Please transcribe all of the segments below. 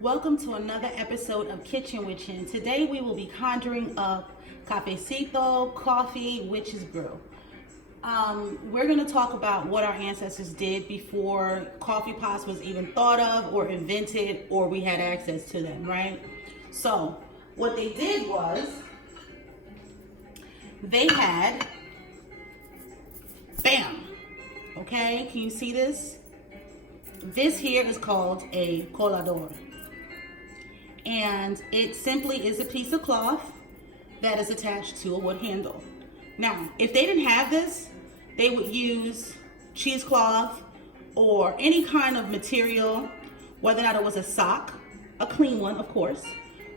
Welcome to another episode of Kitchen Witchyn. Today we will be conjuring up cafecito, coffee, witch's brew. We're going to talk about what our ancestors did before coffee pots was even thought of or invented or we had access to them, right? So what they did was they had, bam, okay, can you see this? This here is called a colador. And it simply is a piece of cloth that is attached to a wood handle. Now, if they didn't have this, they would use cheesecloth or any kind of material, whether or not it was a sock, a clean one, of course,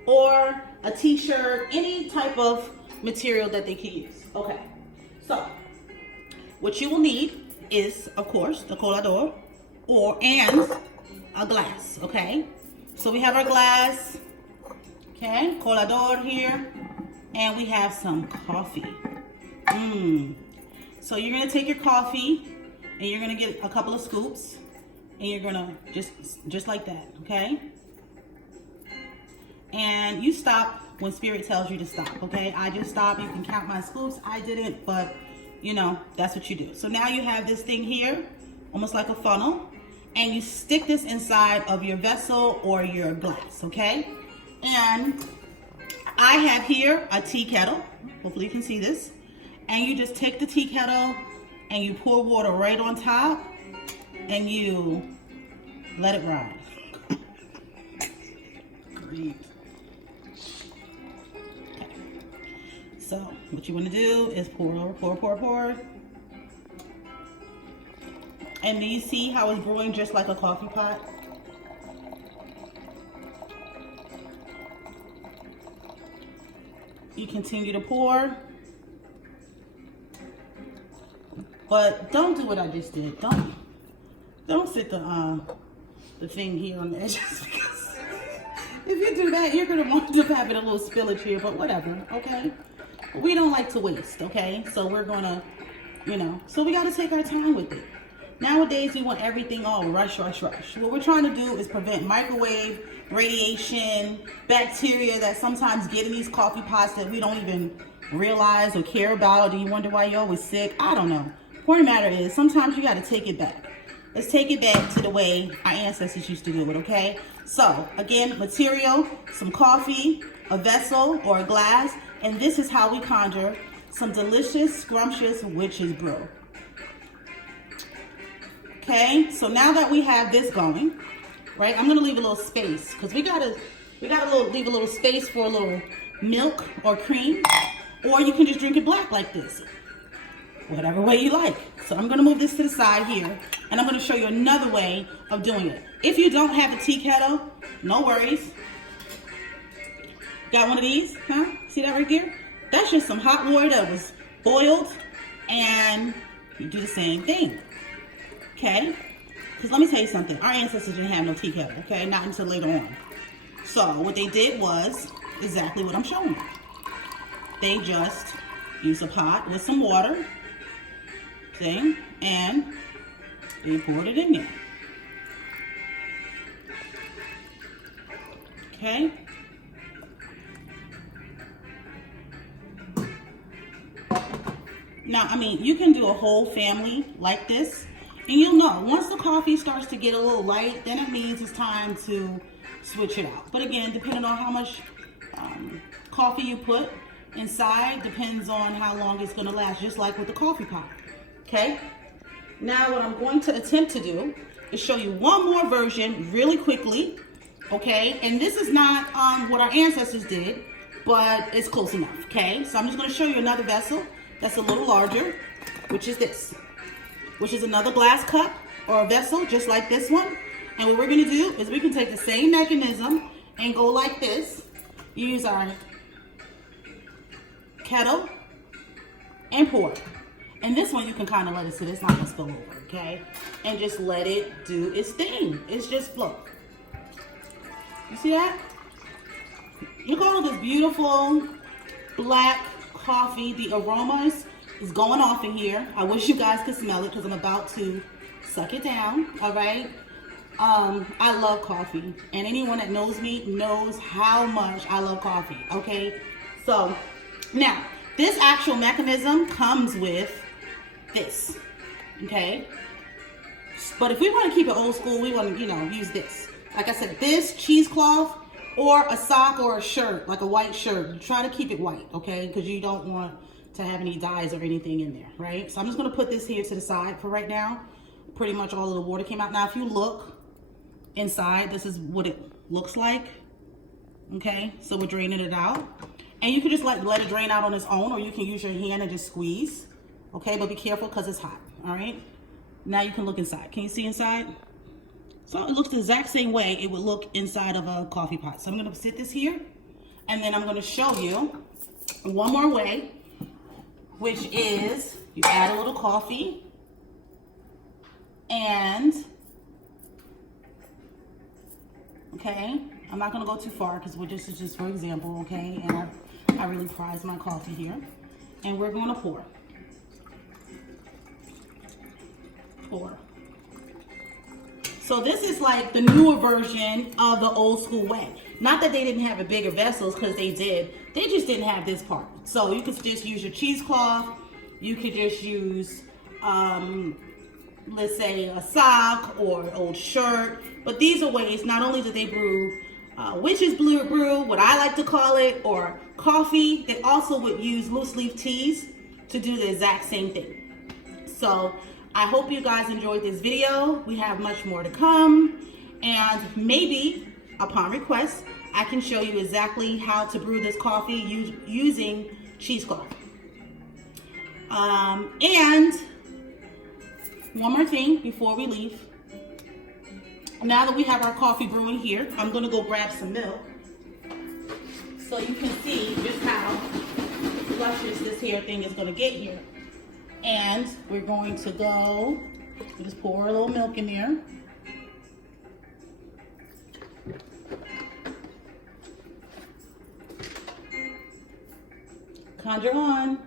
or a t-shirt, any type of material that they could use. Okay, so what you will need is, of course, the colador and a glass, okay? So we have our glass, okay, colador here, and we have some coffee. So you're gonna take your coffee and you're gonna get a couple of scoops and you're gonna just like that, okay? And you stop when spirit tells you to stop, okay? I just stopped. You can count my scoops. I didn't, but you know, that's what you do. So now you have this thing here, almost like a funnel, and you stick this inside of your vessel or your glass, okay? And I have here a tea kettle. Hopefully you can see this. And you just take the tea kettle and you pour water right on top and you let it ride. Great. Okay. So what you want to do is pour. And do you see how it's brewing just like a coffee pot? You continue to pour. But don't do what I just did. Don't sit the thing here on the edges because if you do that, you're gonna wind up having a little spillage here, but whatever, okay? We don't like to waste, okay? So we're gonna, so we gotta take our time with it. Nowadays, we want everything all rush. What we're trying to do is prevent microwave, radiation, bacteria that sometimes get in these coffee pots that we don't even realize or care about. Do you wonder why you're always sick? I don't know. Point of the matter is, sometimes you got to take it back. Let's take it back to the way our ancestors used to do it, okay? So, again, material, some coffee, a vessel or a glass, and this is how we conjure some delicious, scrumptious witch's brew. Okay, so now that we have this going, right, I'm gonna leave a little space because we gotta leave a little space for a little milk or cream, or you can just drink it black like this, whatever way you like. So I'm gonna move this to the side here, and I'm gonna show you another way of doing it. If you don't have a tea kettle, no worries. Got one of these, huh? See that right there? That's just some hot water that was boiled, and you do the same thing. Okay, because let me tell you something. Our ancestors didn't have no tea kettle, okay? Not until later on. So what they did was exactly what I'm showing you. They just used a pot with some water, see, and they poured it in there. Okay. Now, I mean, you can do a whole family like this. And you'll know, once the coffee starts to get a little light, then it means it's time to switch it out. But again, depending on how much coffee you put inside, depends on how long it's going to last, just like with the coffee pot. Okay? Now, what I'm going to attempt to do is show you one more version really quickly. Okay? And this is not what our ancestors did, but it's close enough. Okay? So I'm just going to show you another vessel that's a little larger, which is this. Which is another glass cup or a vessel just like this one. And what we're gonna do is we can take the same mechanism and go like this. Use our kettle and pour. And this one you can kind of let it sit, it's not gonna spill over, okay? And just let it do its thing. It's just flow. You see that? Look at all this beautiful black coffee, the aromas is going off in here. I wish you guys could smell it because I'm about to suck it down, all right? I love coffee, and anyone that knows me knows how much I love coffee, okay? So, now, this actual mechanism comes with this, okay? But if we want to keep it old school, we want to, you know, use this. Like I said, this cheesecloth or a sock or a shirt, like a white shirt, try to keep it white, okay? Because you don't want to have any dyes or anything in there, right? So I'm just going to put this here to the side for right now. Pretty much all of the water came out. Now, if you look inside, this is what it looks like, okay? So we're draining it out. And you can just let it drain out on its own, or you can use your hand and just squeeze, okay? But be careful because it's hot, all right? Now you can look inside. Can you see inside? So it looks the exact same way it would look inside of a coffee pot. So I'm gonna sit this here, and then I'm gonna show you one more way, which is you add a little coffee, and, okay, I'm not gonna go too far because this is just for example, okay? And I really prize my coffee here. And we're gonna pour. Pour. So this is like the newer version of the old school way. Not that they didn't have a bigger vessels, because they did. They just didn't have this part. So you could just use your cheesecloth. You could just use, let's say, a sock or an old shirt. But these are ways, not only do they brew Witch's brew, what I like to call it, or coffee, they also would use loose leaf teas to do the exact same thing. So I hope you guys enjoyed this video. We have much more to come, and maybe upon request I can show you exactly how to brew this coffee using cheesecloth. And one more thing before we leave. Now that we have our coffee brewing here, I'm going to go grab some milk so you can see just how luscious this here thing is going to get here. And we're going to go, just pour a little milk in there. Conjure on.